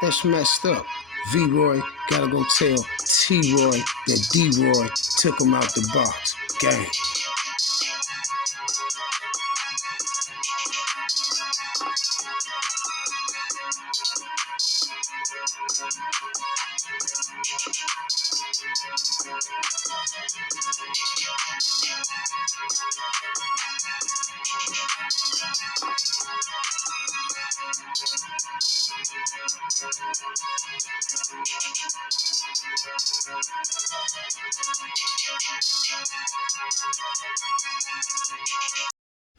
That's messed up. V-Roy gotta go tell T-Roy that D-Roy took him out the box. Gang.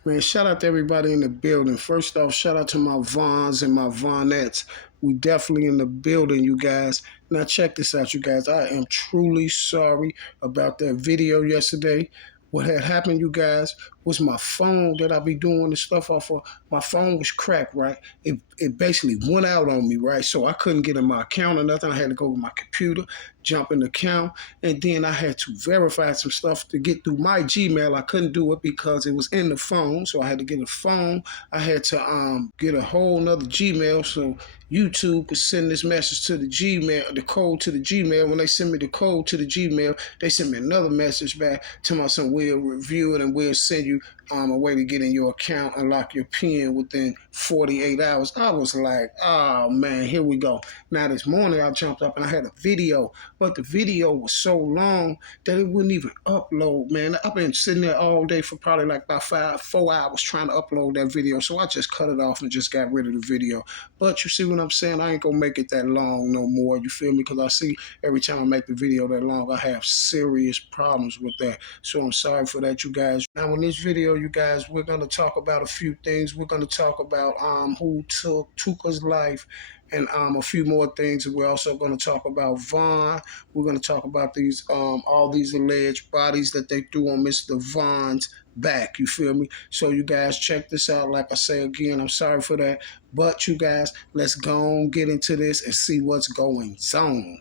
Man, shout out to everybody in the building. First off, shout out to my Vons and my Vonettes. We definitely in the building, you guys. Now check this out, you guys. I am truly sorry about that video yesterday. What had happened, you guys, was my phone that I be doing the stuff off of. My phone was cracked, right? It basically went out on me, right? So I couldn't get in my account or nothing. I had to go to my computer, jump in the account, and then I had to verify some stuff to get through my Gmail. I couldn't do it because it was in the phone, so I had to get a phone. I had to get a whole nother Gmail so YouTube could send this message to the Gmail, the code to the Gmail. When they send me the code to the Gmail, they send me another message back to my son, we'll review it and we'll send you a way to get in your account, unlock your PIN within 48 hours. I was like, oh man, here we go. Now this morning I jumped up and I had a video, but the video was so long that it wouldn't even upload, man. I've been sitting there all day for probably like about 4 hours trying to upload that video. So I just cut it off and just got rid of the video. But you see what I'm saying? I ain't gonna make it that long no more. You feel me? Because I see every time I make the video that long, I have serious problems with that. So I'm sorry for that, you guys. Now in this video, you guys, we're gonna talk about a few things. We're gonna talk about who took Tuka's life and a few more things. We're also going to talk about Vaughn. We're going to talk about these all these alleged bodies that they threw on Mr. Vaughn's back. You feel me? So you guys check this out. Like I say again, I'm sorry for that. But you guys, let's go on, get into this and see what's going on.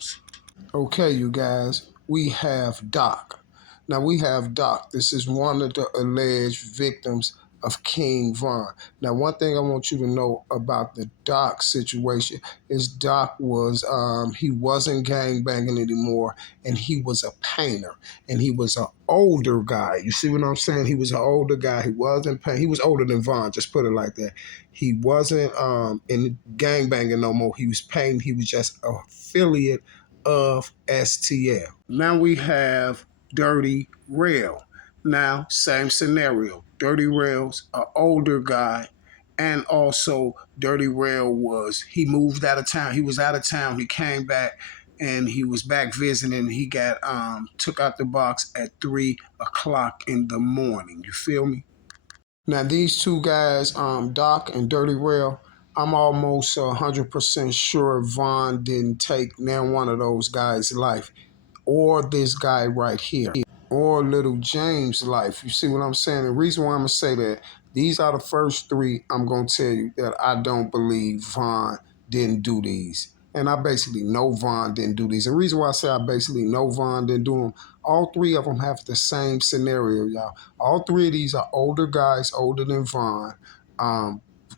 Okay, you guys, we have Doc. Now we have Doc. This is one of the alleged victims of King Von. Now, one thing I want you to know about the Doc situation is Doc was, he wasn't gangbanging anymore, and he was a painter, and he was an older guy. You see what I'm saying? He was an older guy. He wasn't painting. He was older than Von, just put it like that. He wasn't in gangbanging no more. He was painting. He was just an affiliate of STL. Now we have Dirty Rail. Now, same scenario. Dirty Rail's an older guy, and also Dirty Rail he moved out of town. He was out of town. He came back, and he was back visiting. He got took out the box at 3 o'clock in the morning. You feel me? Now, these two guys, Doc and Dirty Rail, I'm almost 100% sure Von didn't take now one of those guys' life, or this guy right here, or little James' life. You see what I'm saying? The reason why I'm going to say that, these are the first three I'm going to tell you that I don't believe Von didn't do these. And I basically know Von didn't do these. The reason why I say I basically know Von didn't do them, all three of them have the same scenario, y'all. All three of these are older guys, older than Von.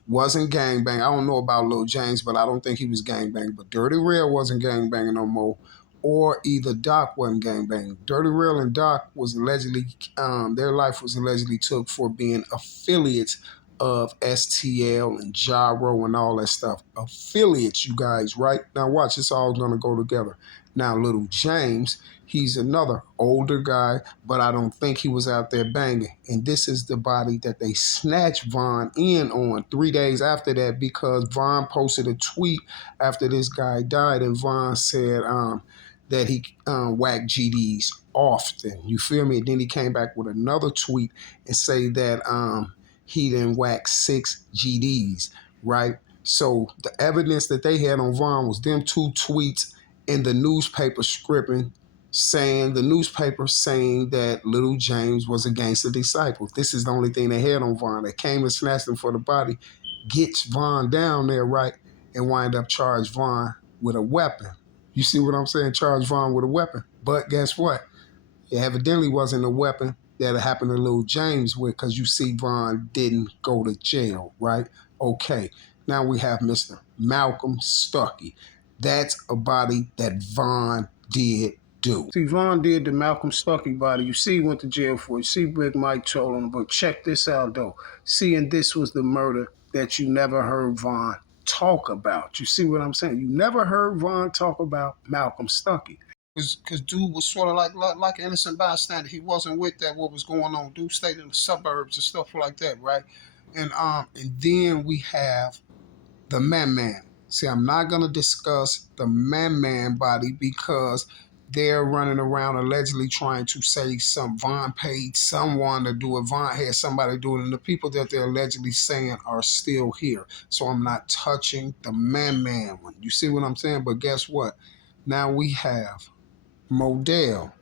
Wasn't gangbang. I don't know about Lil James, but I don't think he was gangbang. But Dirty Rail wasn't gangbanging no more. Or either Doc wasn't gangbanging. Dirty Rail and Doc was allegedly, their life was allegedly took for being affiliates of STL and Gyro and all that stuff. Affiliates, you guys, right? Now watch, it's all gonna go together. Now little James, he's another older guy, but I don't think he was out there banging. And this is the body that they snatched Von in on 3 days after that, because Von posted a tweet after this guy died, and Von said that he whacked GDs often. You feel me? And then he came back with another tweet and say that he didn't whack 6 GDs, right? So the evidence that they had on Von was them 2 tweets in the newspaper scribbling, the newspaper saying that little James was a gangster disciple. This is the only thing they had on Vaughn. They came and snatched him for the body, gets Vaughn down there, right, and wind up charge Vaughn with a weapon. You see what I'm saying? Charge Vaughn with a weapon. But guess what? It evidently wasn't a weapon that happened to little James with, because you see Vaughn didn't go to jail, right? Okay, now we have Mr. Malcolm Stuckey. That's a body that Vaughn did do. See, Vaughn did the Malcolm Stuckey body. You see, he went to jail for it. You see, Big Mike told him, but check this out, though. See, and this was the murder that you never heard Vaughn talk about. You see what I'm saying? You never heard Vaughn talk about Malcolm Stuckey. Because dude was sort of like an innocent bystander. He wasn't with that, what was going on. Dude stayed in the suburbs and stuff like that, right? And then we have the Man. See, I'm not going to discuss the Man body because they're running around allegedly trying to say Vaughn paid someone to do it. Vaughn had somebody do it, and the people that they're allegedly saying are still here. So I'm not touching the Man one. You see what I'm saying? But guess what? Now we have Modell.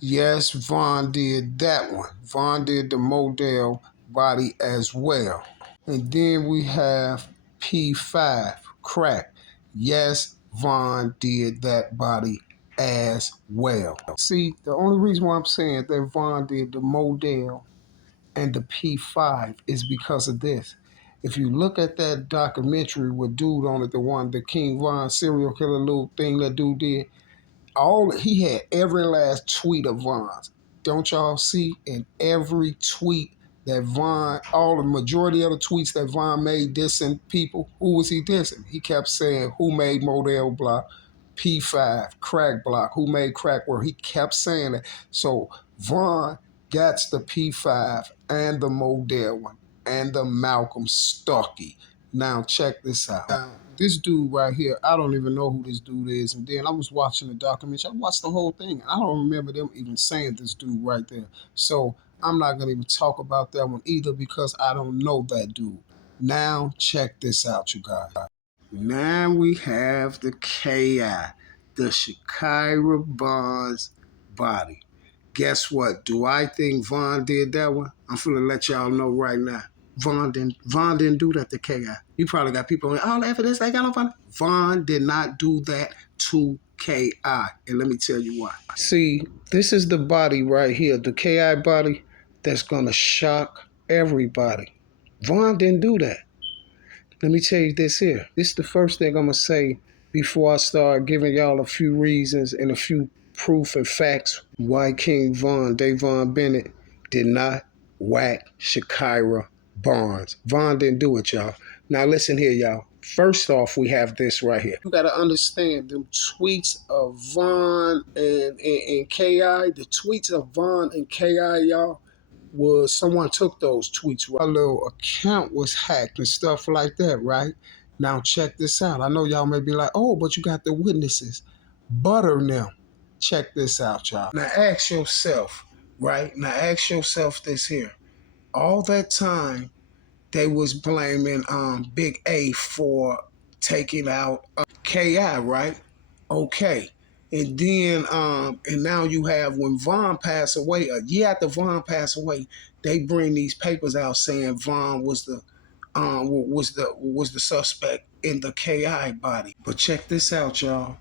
Yes, Vaughn did that one. Vaughn did the Modell body as well. And then we have P5, Crack. Yes, Vaughn did that body as well. See, the only reason why I'm saying that Vaughn did the Modell and the P5 is because of this. If you look at that documentary with dude on it, the King Von serial killer little thing that dude did, he had every last tweet of Vaughn's. Don't y'all see? In every tweet that Vaughn, all the majority of the tweets that Vaughn made dissing people, who was he dissing? He kept saying, who made Modell Block, P5, Crack Block, who made Crack Work? He kept saying that. So Vaughn got the P5 and the Modell one and the Malcolm Stuckey. Now check this out. This dude right here, I don't even know who this dude is. And then I was watching the documentary. I watched the whole thing. I don't remember them even saying this dude right there. So I'm not going to even talk about that one either because I don't know that dude. Now check this out, you guys. Now we have the KI, the Shakira Barnes body. Guess what? Do I think Vaughn did that one? I'm finna let y'all know right now. Vaughn didn't do that to KI. You probably got people on all evidence I got on Vaughn. Vaughn did not do that to KI. And let me tell you why. See, this is the body right here, the KI body that's gonna shock everybody. Vaughn didn't do that. Let me tell you this here. This is the first thing I'm gonna say before I start giving y'all a few reasons and a few proof and facts why King Von, Davon Bennett, did not whack Shakira Barnes. Vaughn didn't do it, y'all. Now listen here, y'all. First off, we have this right here. You gotta understand them tweets of Vaughn and KI. The tweets of Vaughn and KI, y'all, was someone took those tweets. Right? A little account was hacked and stuff like that, right? Now check this out. I know y'all may be like, oh, but you got the witnesses. Butter now. Check this out, y'all. Now ask yourself, right? Now ask yourself this here. All that time they was blaming Big A for taking out KI, right? Okay. And then and now you have when Vaughn passed away, a year after Vaughn passed away, they bring these papers out saying Vaughn was the suspect in the KI body. But check this out, y'all.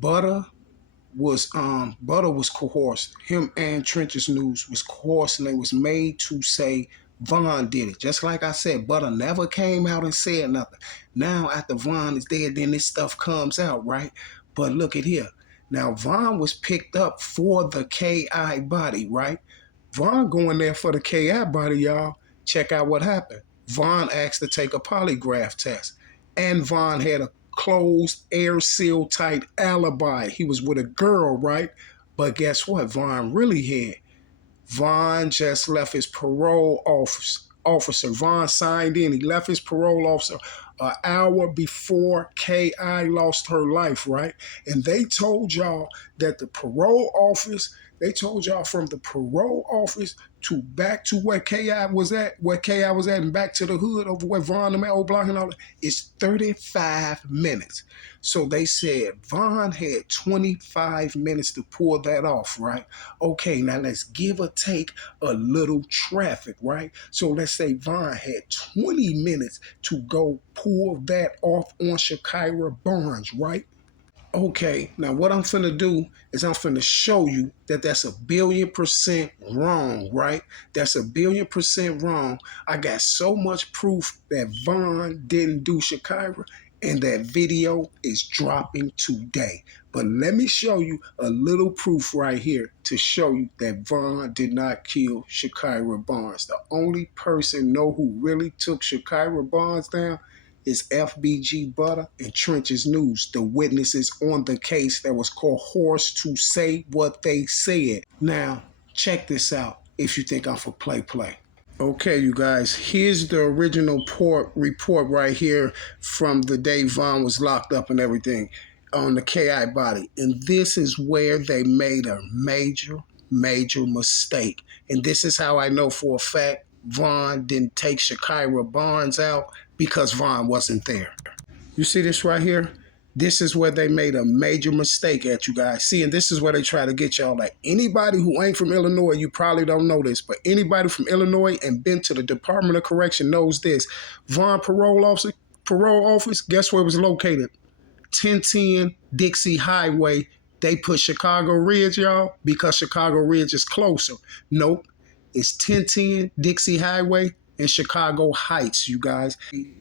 Butta was coerced. Him and Trench's News was coerced, and they was made to say Vaughn did it. Just like I said, Butta never came out and said nothing. Now after Vaughn is dead, then this stuff comes out, right? But look at here. Now Vaughn was picked up for the KI body, right? Vaughn going there for the KI body, y'all. Check out what happened. Vaughn asked to take a polygraph test, and Vaughn had a closed, air seal tight alibi. He was with a girl, right? But guess what? Vaughn really had. Vaughn just left his parole officer. Vaughn signed in. He left his parole officer an hour before KI lost her life, right? And they told y'all that the parole office, they told y'all from the parole office to back to where KI was at, and back to the hood over where Von and old block and all that, is 35 minutes. So they said Von had 25 minutes to pull that off, right? Okay, now let's give or take a little traffic, right? So let's say Von had 20 minutes to go pull that off on Shakira Barnes, right? Okay, now what I'm finna do is I'm finna show you that that's 1,000,000,000% wrong, right? That's 1,000,000,000% wrong. I got so much proof that Vaughn didn't do Shakira, and that video is dropping today. But let me show you a little proof right here to show you that Vaughn did not kill Shakira Barnes. The only person know who really took Shakira Barnes down is FBG Butta and Trench's News, the witnesses on the case that was coerced to say what they said. Now, check this out if you think I'm for play. Okay, you guys, here's the original report right here from the day Vaughn was locked up and everything on the KI body. And this is where they made a major mistake. And this is how I know for a fact Vaughn didn't take Shakira Barnes out, because Vaughn wasn't there. You see this right here? This is where they made a major mistake at, you guys. See, and this is where they try to get y'all. Like, anybody who ain't from Illinois, you probably don't know this, but anybody from Illinois and been to the Department of Correction knows this. Vaughn parole office, guess where it was located? 1010 Dixie Highway. They put Chicago Ridge, y'all, because Chicago Ridge is closer. Nope. It's 1010 Dixie Highway in Chicago Heights, you guys.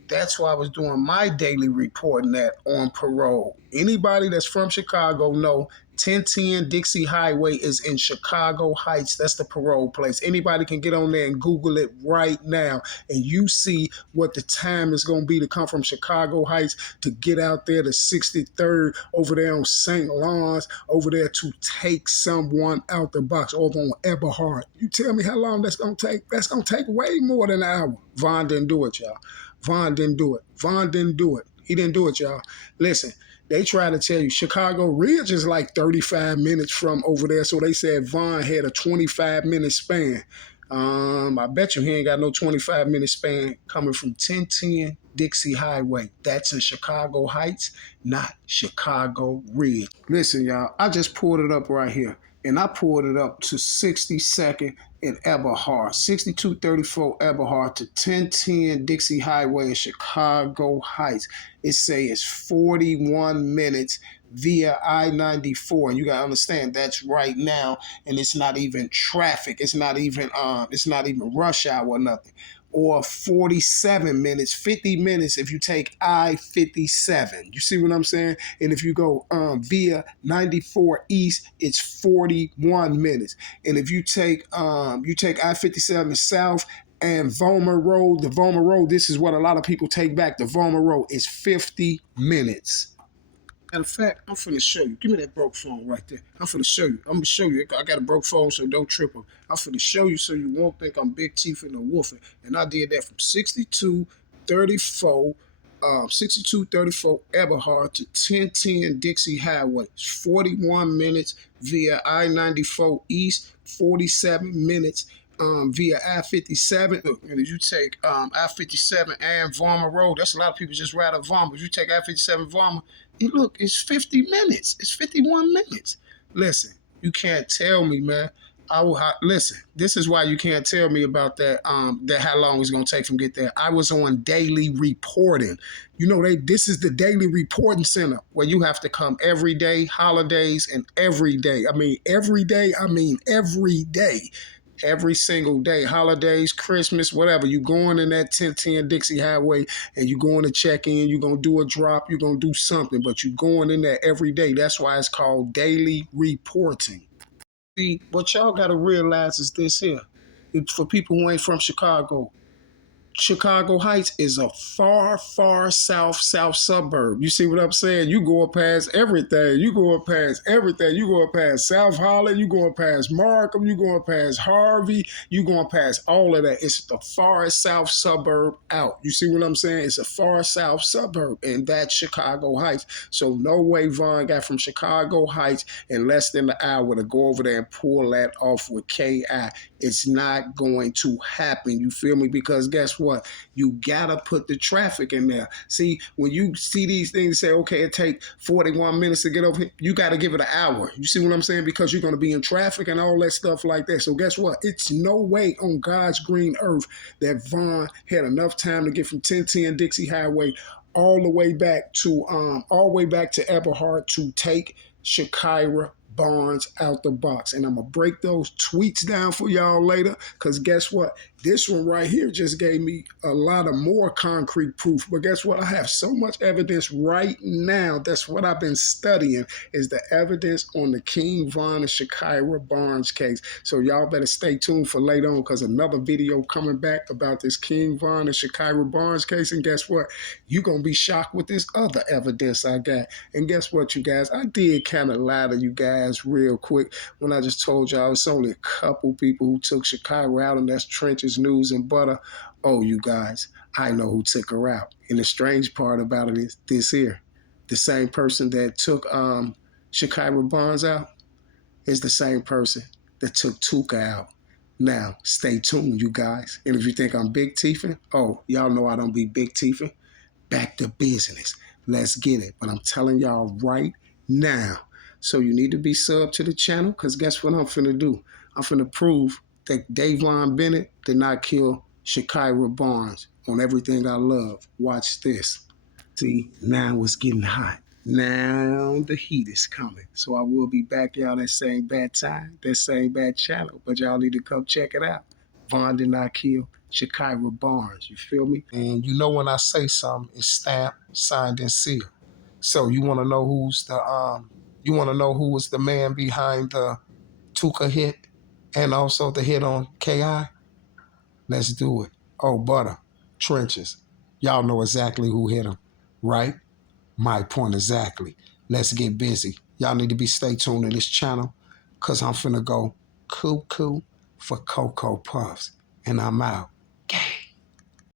That's why I was doing my daily reporting that on parole. Anybody that's from Chicago know 1010 Dixie Highway is in Chicago Heights. That's the parole place. Anybody can get on there and Google it right now, and you see what the time is going to be to come from Chicago Heights to get out there to 63rd over there on St. Lawrence, over there to take someone out the box over on Eberhard. You tell me how long that's going to take? That's going to take way more than an hour. Vaughn didn't do it, y'all. Vaughn didn't do it. Vaughn didn't do it. He didn't do it, y'all. Listen, they try to tell you Chicago Ridge is like 35 minutes from over there. So they said Vaughn had a 25-minute span. I bet you he ain't got no 25-minute span coming from 1010 Dixie Highway. That's in Chicago Heights, not Chicago Ridge. Listen, y'all, I just pulled it up right here. And I pulled it up to 62nd in Eberhard, 6234 Eberhard to 1010 Dixie Highway in Chicago Heights. It says 41 minutes via I-94, and you gotta understand that's right now, and it's not even traffic. It's not even rush hour or nothing. Or 47 minutes, 50 minutes if you take I-57. You see what I'm saying? And if you go via 94 East, it's 41 minutes. And if you take I-57 South and Vollmer Road, the Vollmer Road, this is what a lot of people take back. The Vollmer Road is 50 minutes. Matter of fact, I'm finna show you. Give me that broke phone right there. I'm finna show you. I'm gonna show you. I got a broke phone, so don't trip them. I'm finna show you so you won't think I'm big teeth and a woofing. And I did that from 6234 Eberhard to 1010 Dixie Highway. It's 41 minutes via I-94 East, 47 minutes via I-57. And if you take I-57 and Vollmer Road, that's a lot of people just ride a Vollmer. If you take I-57 Vollmer, look, it's 50 minutes. It's 51 minutes. Listen, you can't tell me, man. Listen, this is why you can't tell me about that, that how long it's going to take from get there. I was on daily reporting. You know, this is the daily reporting center where you have to come every day, holidays, and every day. I mean, every day. Every single day, holidays, Christmas, whatever. You going in that 1010 Dixie Highway and you going to check in, you're going to do a drop, you're going to do something, but you going in there every day. That's why it's called daily reporting. See, what y'all got to realize is this here. It's for people who ain't from Chicago. Chicago Heights is a far, far south suburb. You see what I'm saying? You going past everything. You going past everything. You going past South Holland. You going past Markham. You going past Harvey. You going past all of that. It's the far south suburb out. You see what I'm saying? It's a far south suburb, and that's Chicago Heights. So no way Vaughn got from Chicago Heights in less than an hour to go over there and pull that off with KI. It's not going to happen. You feel me? Because guess what? You gotta put the traffic in there. See, when you see these things, say, okay, it take 41 minutes to get over here, you gotta give it an hour. You see what I'm saying? Because you're gonna be in traffic and all that stuff like that. So guess what? It's no way on God's green earth that Vaughn had enough time to get from 1010 Dixie Highway all the way back to Eberhard to take Shakira Barnes out the box. And I'm going to break those tweets down for y'all later, because guess what? This one right here just gave me a lot of more concrete proof. But guess what? I have so much evidence right now. That's what I've been studying, is the evidence on the King Von and Shakira Barnes case. So y'all better stay tuned for later on, because another video coming back about this King Von and Shakira Barnes case. And guess what? You're going to be shocked with this other evidence I got. And guess what, you guys? I did kind of lie to you guys real quick when I just told y'all it's only a couple people who took Shakira out, and that's Trench's News and Butta. Oh, you guys, I know who took her out. And the strange part about it is this here. The same person that took Shakira Barnes out is the same person that took Tuka out. Now, stay tuned, you guys. And if you think I'm big teething, oh, y'all know I don't be big teething. Back to business. Let's get it. But I'm telling y'all right now. So you need to be sub to the channel, because guess what I'm finna do? I'm finna prove that Davon Bennett did not kill Shakira Barnes on Everything I Love. Watch this. See, now it's getting hot. Now the heat is coming. So I will be back, y'all, that same bad time, that same bad channel. But y'all need to come check it out. Vaughn did not kill Shakira Barnes. You feel me? And you know when I say something, it's stamped, signed, and sealed. So you want to know you want to know who was the man behind the Tuka hit and also the hit on KI? Let's do it. Oh, Butta, Trenches. Y'all know exactly who hit him, right? My point exactly. Let's get busy. Y'all need to be stay tuned to this channel, because I'm finna go cuckoo for Cocoa Puffs. And I'm out.